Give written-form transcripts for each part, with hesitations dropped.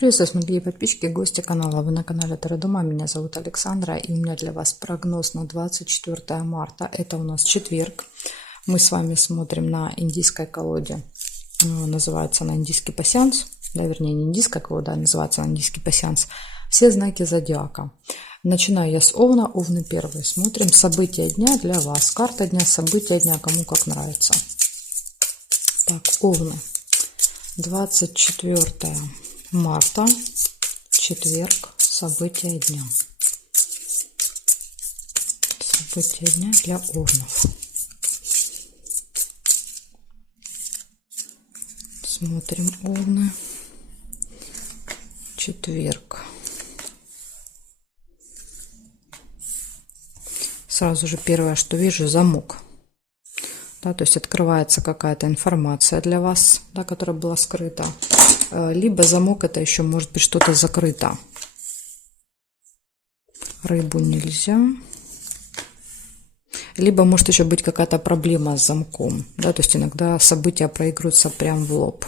Приветствую, смотрите, подписчики, гости канала. Вы на канале Таро Дома. Меня зовут Александра, и у меня для вас прогноз на 24 марта. Это у нас четверг. Мы с вами смотрим на индийской колоде. Называется она индийский пасьянс. Да, вернее, не индийская колода, а называется она индийский пасьянс. Все знаки зодиака. Начинаю я с Овна. Овны первые. Смотрим события дня для вас. Карта дня, события дня, кому как нравится. Так, Овны. 24 марта, четверг, события дня. События дня для Овнов. Смотрим Овны. Четверг. Сразу же первое, что вижу, замок. Да, то есть открывается какая-то информация для вас, да, которая была скрыта. Либо замок, это еще может быть что-то закрыто. Рыбу нельзя. Либо может еще быть какая-то проблема с замком. Да, то есть иногда события проигрываются прям в лоб.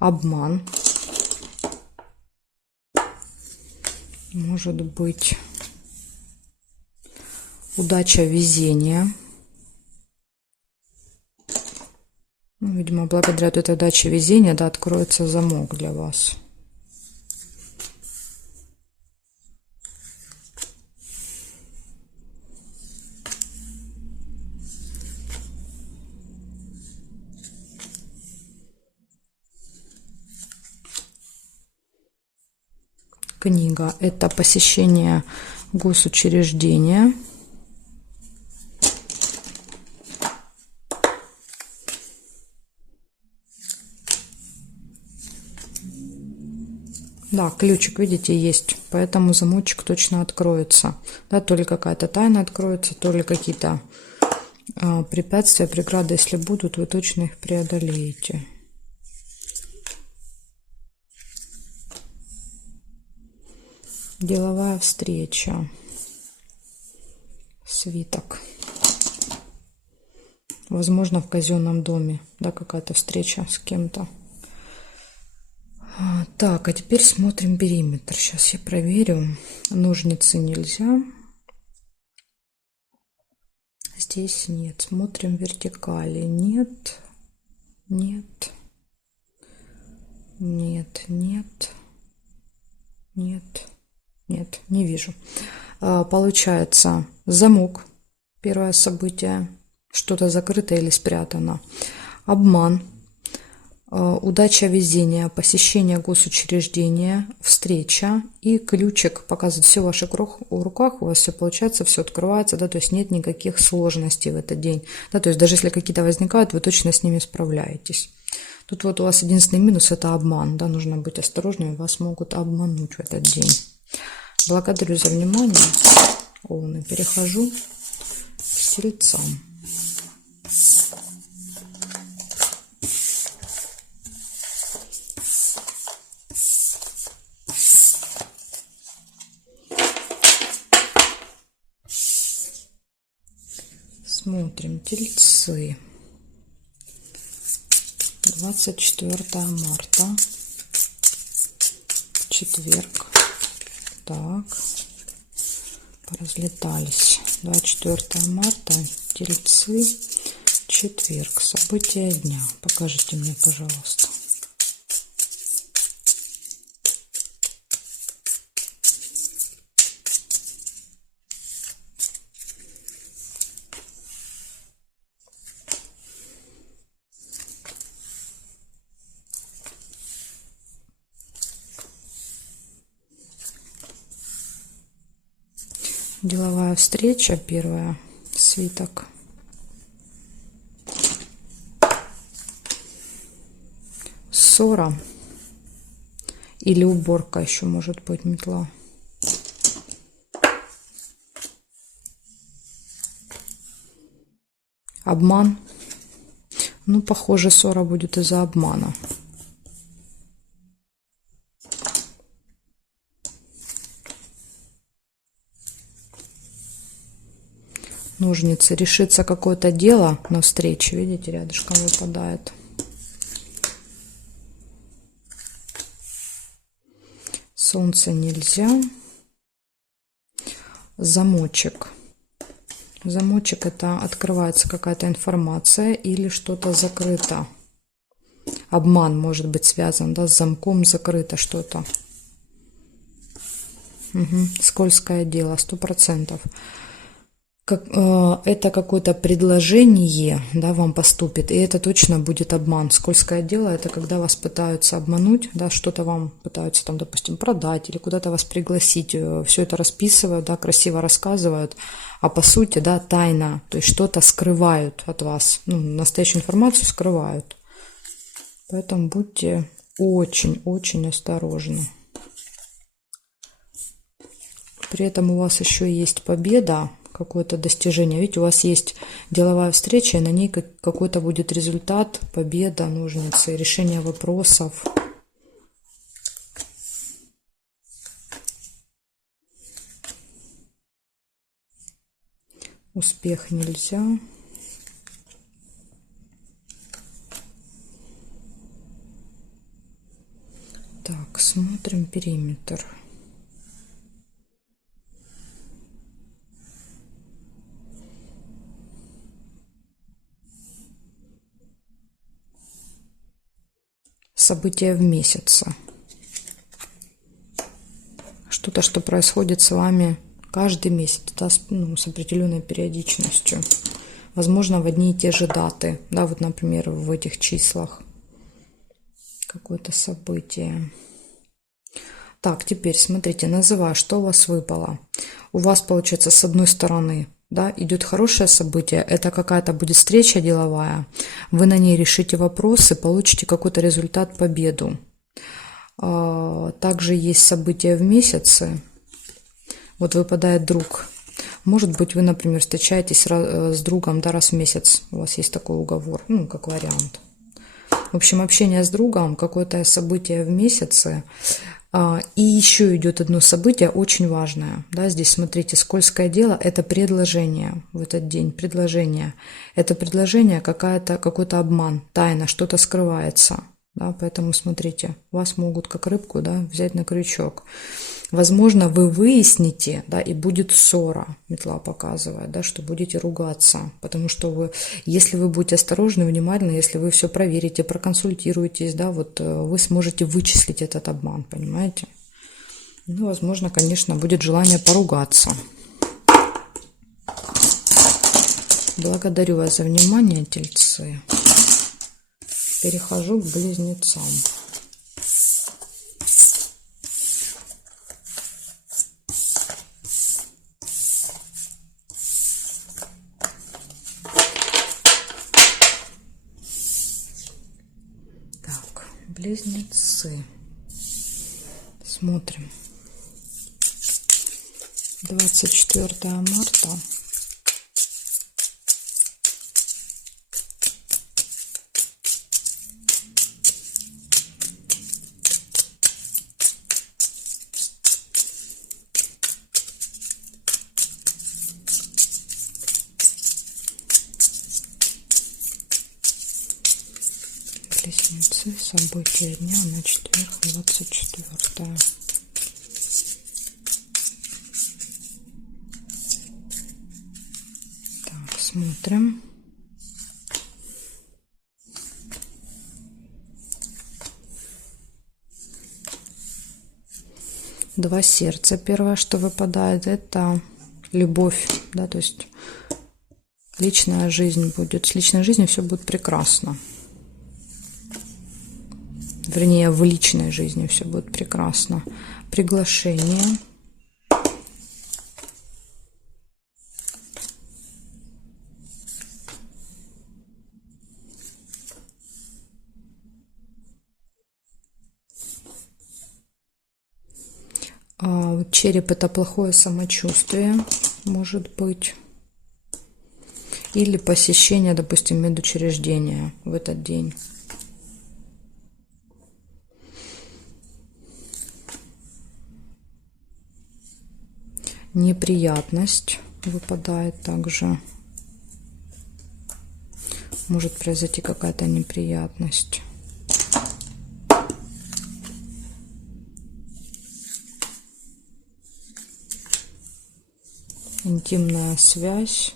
Обман. Может быть удача, везение. Видимо, благодаря этой удаче, везения, да, откроется замок для вас. Книга – это посещение госучреждения. Да, ключик, видите, есть, поэтому замочек точно откроется. Да, то ли какая-то тайна откроется, то ли какие-то препятствия, преграды, если будут, вы точно их преодолеете. Деловая встреча. Свиток. Возможно, в казенном доме, да, какая-то встреча с кем-то. Так, а теперь смотрим периметр. Сейчас я проверю. Ножницы нельзя. Здесь нет. Смотрим вертикали. Нет. Нет. Нет. Нет. Нет. Нет. Не вижу. Получается замок. Первое событие. Что-то закрыто или спрятано. Обман. Удача, везение, посещение госучреждения, встреча и ключик показывает все в ваших руках, у вас все получается, все открывается, да, то есть нет никаких сложностей в этот день, да, то есть даже если какие-то возникают, вы точно с ними справляетесь. Тут вот у вас единственный минус – это обман, да, нужно быть осторожными, вас могут обмануть в этот день. Благодарю за внимание, Овны, перехожу к Тельцам. Смотрим Тельцы. 24 марта. Четверг. Так. Поразлетались. 24 марта. Тельцы. Четверг. События дня. Покажите мне, пожалуйста. Деловая встреча, первая, свиток. Ссора или уборка еще может быть, метла. Обман. Ну, похоже, ссора будет из-за обмана. Ножницы. Решится какое-то дело на встрече. Видите, рядышком выпадает. Солнце нельзя. Замочек. Замочек — это открывается какая-то информация или что-то закрыто. Обман может быть связан, да, с замком, закрыто что-то. Угу. Скользкое дело, 100%. Это какое-то предложение, да, вам поступит, и это точно будет обман. Скользкое дело — это когда вас пытаются обмануть, да, что-то вам пытаются там, допустим, продать или куда-то вас пригласить. Все это расписывают, да, красиво рассказывают, а по сути, да, тайна, то есть что-то скрывают от вас, ну, настоящую информацию скрывают. Поэтому будьте очень-очень осторожны. При этом у вас еще есть победа, какое-то достижение. Видите, у вас есть деловая встреча, и на ней какой-то будет результат, победа, ножницы, решение вопросов. Успех нельзя. Так, смотрим периметр. События в месяце. Что-то, что происходит с вами каждый месяц, да, с определенной периодичностью. Возможно, в одни и те же даты. Да, вот, например, в этих числах. Какое-то событие. Так, теперь смотрите, называю, что у вас выпало. У вас, получается, с одной стороны, да, идет хорошее событие, это какая-то будет встреча деловая, вы на ней решите вопросы, получите какой-то результат, победу. Также есть события в месяце. Вот выпадает друг. Может быть, вы, например, встречаетесь с другом, да, раз в месяц. У вас есть такой уговор, ну, как вариант. В общем, общение с другом, какое-то событие в месяце. И еще идет одно событие очень важное. Да, здесь, смотрите, скользкое дело – это предложение в этот день. Предложение. Это предложение какой-то обман, тайна, что-то скрывается. Да, поэтому, смотрите, вас могут как рыбку, да, взять на крючок. Возможно, вы выясните, да, и будет ссора, метла показывает, да, что будете ругаться. Потому что если вы будете осторожны, внимательны, если вы все проверите, проконсультируетесь, да, вот вы сможете вычислить этот обман, понимаете? Ну, возможно, конечно, будет желание поругаться. Благодарю вас за внимание, тельцы. Перехожу к близнецам. Так, близнецы. Смотрим. 24 марта. Близнецы, события дня на четверг, 24. Так, смотрим. Два сердца. Первое, что выпадает, это любовь, да, то есть личная жизнь будет. С личной жизнью все будет прекрасно. Вернее, в личной жизни все будет прекрасно. Приглашение. Череп — это плохое самочувствие, может быть. Или посещение, допустим, медучреждения в этот день. Неприятность выпадает также. Может произойти какая-то неприятность. Интимная связь.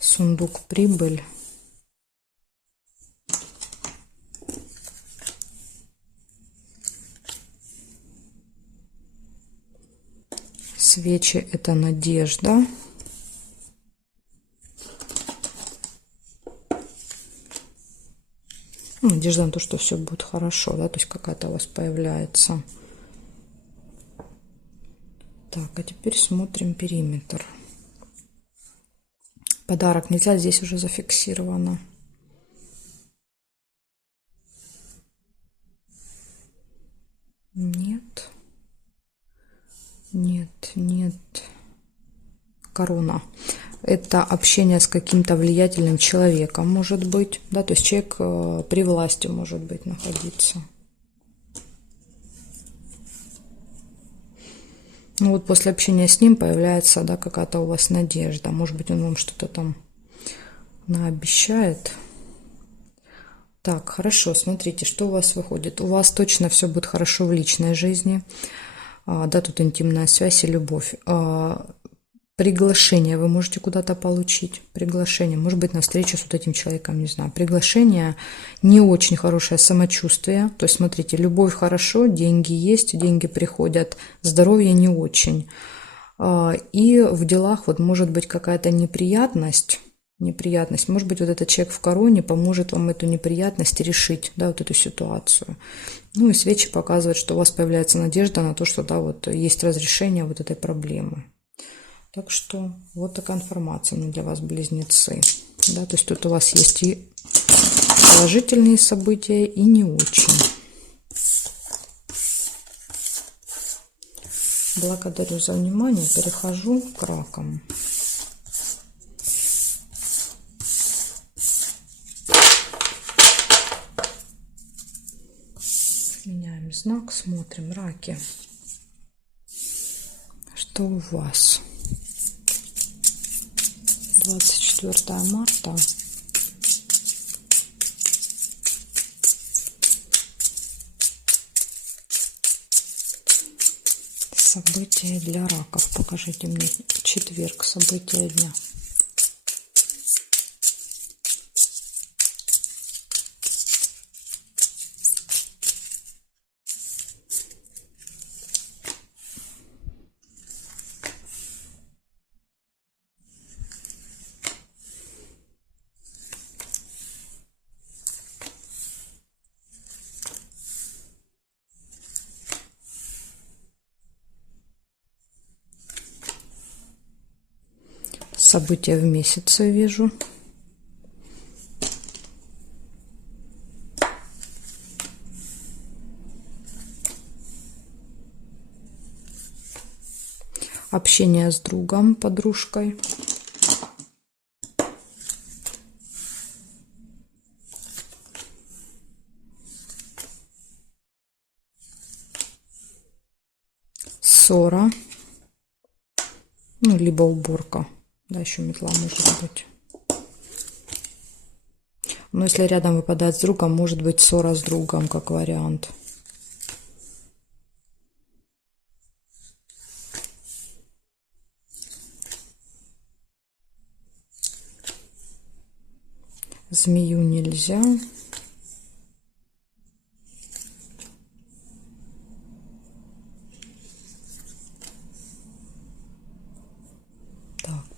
Сундук прибыль. Свечи — это надежда. Ну, надежда на то, что все будет хорошо, да, то есть какая-то у вас появляется. Так, а теперь смотрим периметр. Подарок нельзя, здесь уже зафиксировано. Нет. Нет, нет. Корона. Это общение с каким-то влиятельным человеком, может быть, да, то есть человек при власти может быть находиться. Ну вот после общения с ним появляется, да, какая-то у вас надежда. Может быть, он вам что-то там наобещает. Так, хорошо, смотрите, что у вас выходит. У вас точно все будет хорошо в личной жизни. Да, тут интимная связь и любовь. Приглашение вы можете куда-то получить. Приглашение, может быть, на встречу с вот этим человеком, не знаю. Приглашение, не очень хорошее самочувствие. То есть, смотрите, любовь хорошо, деньги есть, деньги приходят, здоровье не очень. И в делах вот может быть какая-то неприятность. Может быть, вот этот человек в короне поможет вам эту неприятность решить, да, вот эту ситуацию. Ну и свечи показывают, что у вас появляется надежда на то, что, да, вот есть разрешение вот этой проблемы. Так что вот такая информация для вас, близнецы. Да, то есть тут у вас есть и положительные события, и не очень. Благодарю за внимание. Перехожу к ракам. Меняем знак, смотрим раки. Что у вас? 24 марта. События для раков. Покажите мне четверг, события дня. События в месяце вижу. Общение с другом, подружкой. Ссора. Ну, либо уборка. Да, еще метла может быть. Но если рядом выпадает с другом, может быть ссора с другом, как вариант. Змею нельзя.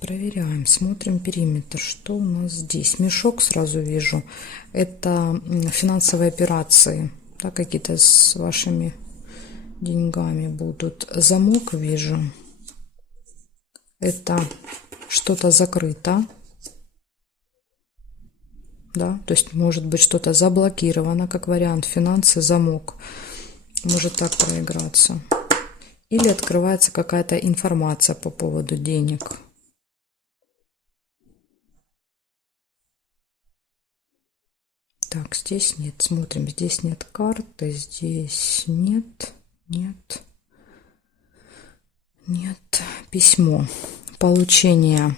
Проверяем, смотрим периметр. Что у нас здесь? Мешок сразу вижу. Это финансовые операции. Да, какие-то с вашими деньгами будут. Замок вижу. Это что-то закрыто. Да, то есть может быть что-то заблокировано, как вариант. Финансы, замок. Может так проиграться. Или открывается какая-то информация по поводу денег. Так, здесь нет. Смотрим, здесь нет карты, здесь нет, нет, нет. Письмо. Получение.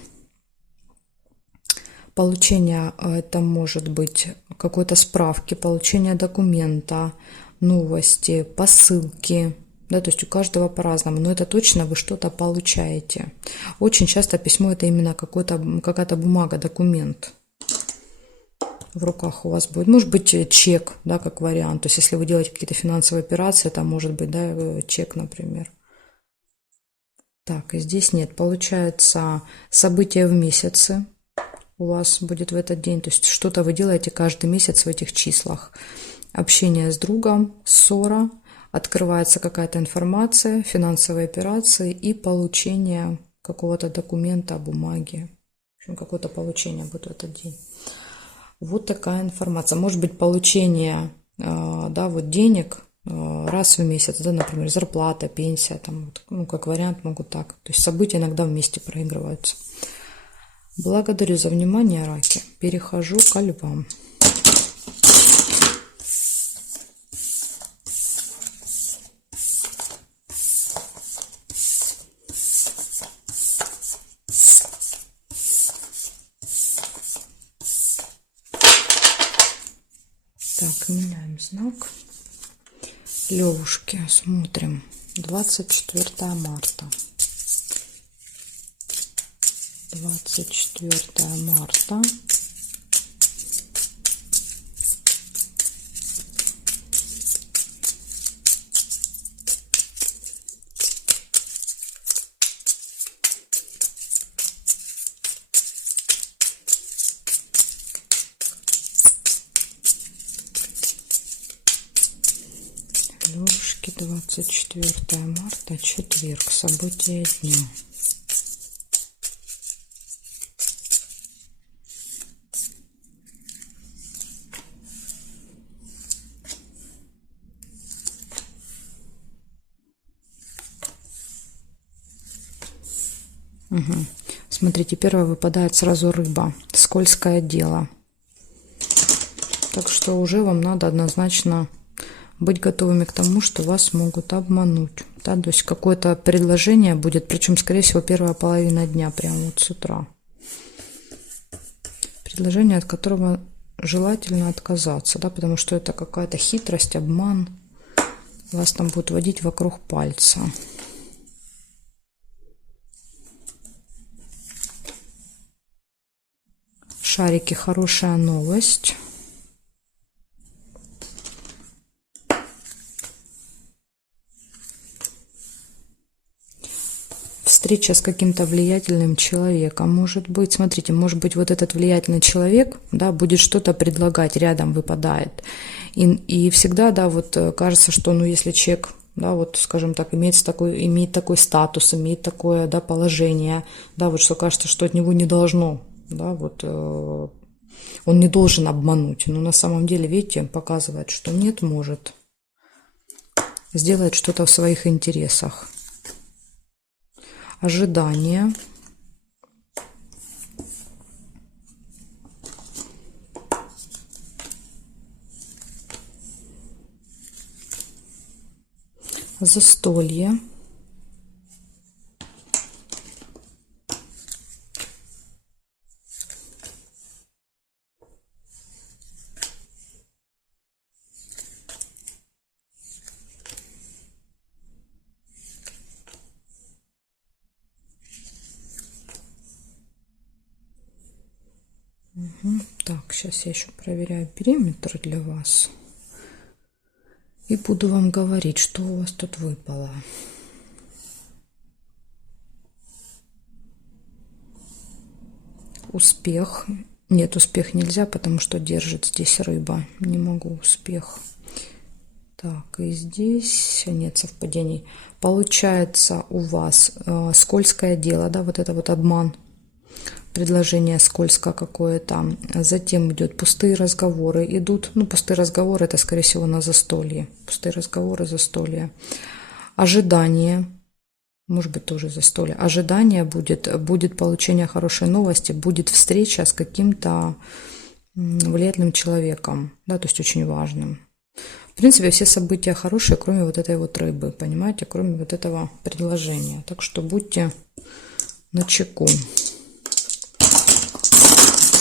Получение это может быть какой-то справки, получение документа, новости, посылки. Да, то есть у каждого по-разному, но это точно вы что-то получаете. Очень часто письмо это именно какая-то бумага, документ в руках у вас будет. Может быть чек, да, как вариант. То есть если вы делаете какие-то финансовые операции, это может быть, да, чек, например. Так, и здесь нет. Получается, события в месяце у вас будет в этот день. То есть что-то вы делаете каждый месяц в этих числах. Общение с другом, ссора, открывается какая-то информация, финансовые операции и получение какого-то документа, бумаги. В общем, какое-то получение будет в этот день. Вот такая информация. Может быть, получение, да, вот денег раз в месяц, да, например, зарплата, пенсия, там, вот, ну, как вариант могут так. То есть события иногда вместе проигрываются. Благодарю за внимание, раки. Перехожу ко львам. Так, меняем знак. Левушки, смотрим. 24 марта. 24 марта. Левушки, 24 марта, четверг, события дня. Угу. Смотрите, первое выпадает сразу рыба. Скользкое дело. Так что уже вам надо однозначно быть готовыми к тому, что вас могут обмануть. Да? То есть какое-то предложение будет, причем, скорее всего, первая половина дня, прямо вот с утра. Предложение, от которого желательно отказаться, да, потому что это какая-то хитрость, обман. Вас там будут водить вокруг пальца. Шарики, хорошая новость. Встреча с каким-то влиятельным человеком, может быть. Смотрите, может быть, вот этот влиятельный человек, да, будет что-то предлагать, рядом выпадает. И всегда, да, вот кажется, что, ну, если человек, да, вот, скажем так, имеет такой статус, имеет такое, да, положение, да, вот что кажется, что от него не должно, да, вот он не должен обмануть. Но на самом деле, видите, показывает, что нет, может сделать что-то в своих интересах. Ожидание. Застолье. Угу. Так, сейчас я еще проверяю периметр для вас. И буду вам говорить, что у вас тут выпало. Успех. Нет, успех нельзя, потому что держит здесь рыба. Не могу успех. Так, и здесь нет совпадений. Получается у вас скользкое дело, да, вот это вот обман. Предложение скользко какое-то. Затем идет пустые разговоры. Идут, ну, пустые разговоры, это, скорее всего, на застолье. Пустые разговоры, застолье. Ожидание. Может быть, тоже застолье. Ожидание будет получение хорошей новости, будет встреча с каким-то влиятельным человеком, да, то есть очень важным. В принципе, все события хорошие, кроме вот этой вот рыбы, понимаете, кроме вот этого предложения. Так что будьте начеку,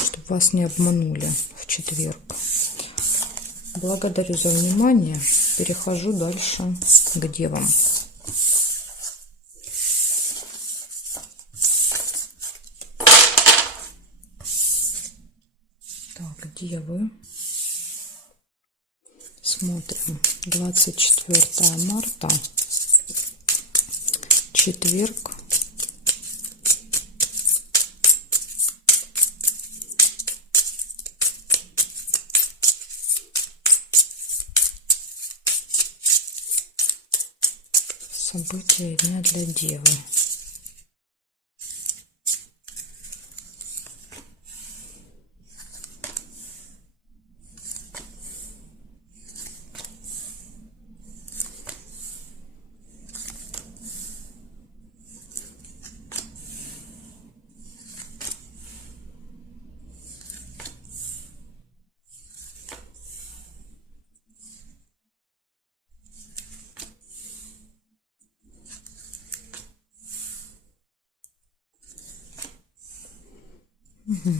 чтобы вас не обманули в четверг. Благодарю за внимание. Перехожу дальше к девам. Так, девы. Смотрим. 24 марта. Четверг. События дня для девы.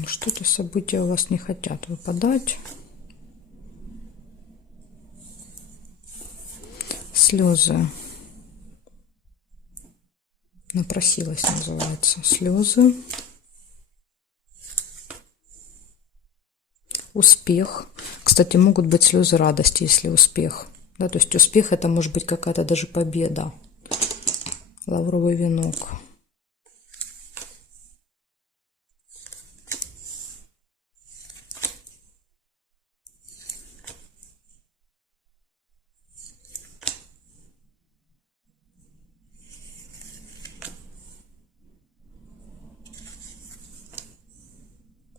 Что-то события у вас не хотят выпадать. Слезы. Напросилась, называется. Слезы. Успех. Кстати, могут быть слезы радости, если успех. Да, то есть успех — это может быть какая-то даже победа. Лавровый венок.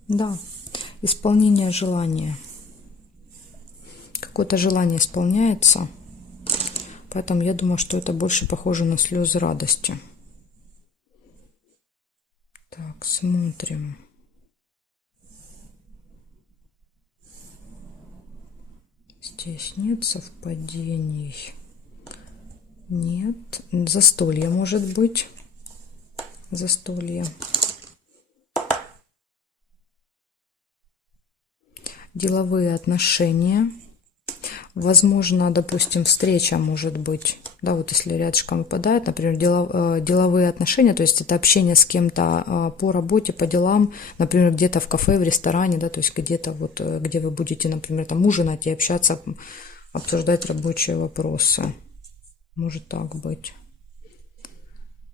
Да, исполнение желания. Какое-то желание исполняется. Поэтому я думаю, что это больше похоже на слезы радости. Так, смотрим. Здесь нет совпадений. Нет. Застолье может быть. Застолье. Деловые отношения. Возможно, допустим, встреча может быть. Да, вот если рядышком выпадает, например, деловые отношения, то есть это общение с кем-то по работе, по делам, например, где-то в кафе, в ресторане, да, то есть где-то вот, где вы будете, например, там ужинать и общаться, обсуждать рабочие вопросы. Может так быть.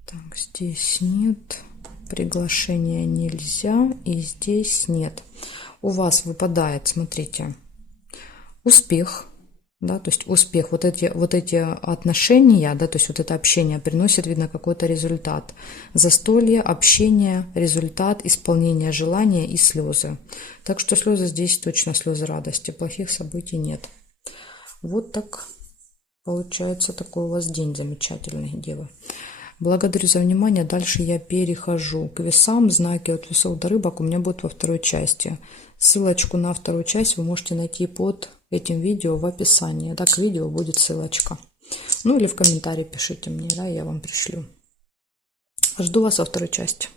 Так, здесь нет. Приглашения нельзя. И здесь нет. У вас выпадает, смотрите, успех. Да, то есть успех, вот эти отношения, да, то есть вот это общение приносит, видно, какой-то результат. Застолье, общение, результат, исполнение желания и слезы. Так что слезы здесь точно слезы радости, плохих событий нет. Вот так получается такой у вас день замечательный, девы. Благодарю за внимание. Дальше я перехожу к весам. Знаки от весов до рыбок у меня будут во второй части. Ссылочку на вторую часть вы можете найти под этим видео в описании. Так, к видео будет ссылочка. Ну или в комментарии пишите мне, да, я вам пришлю. Жду вас во второй части.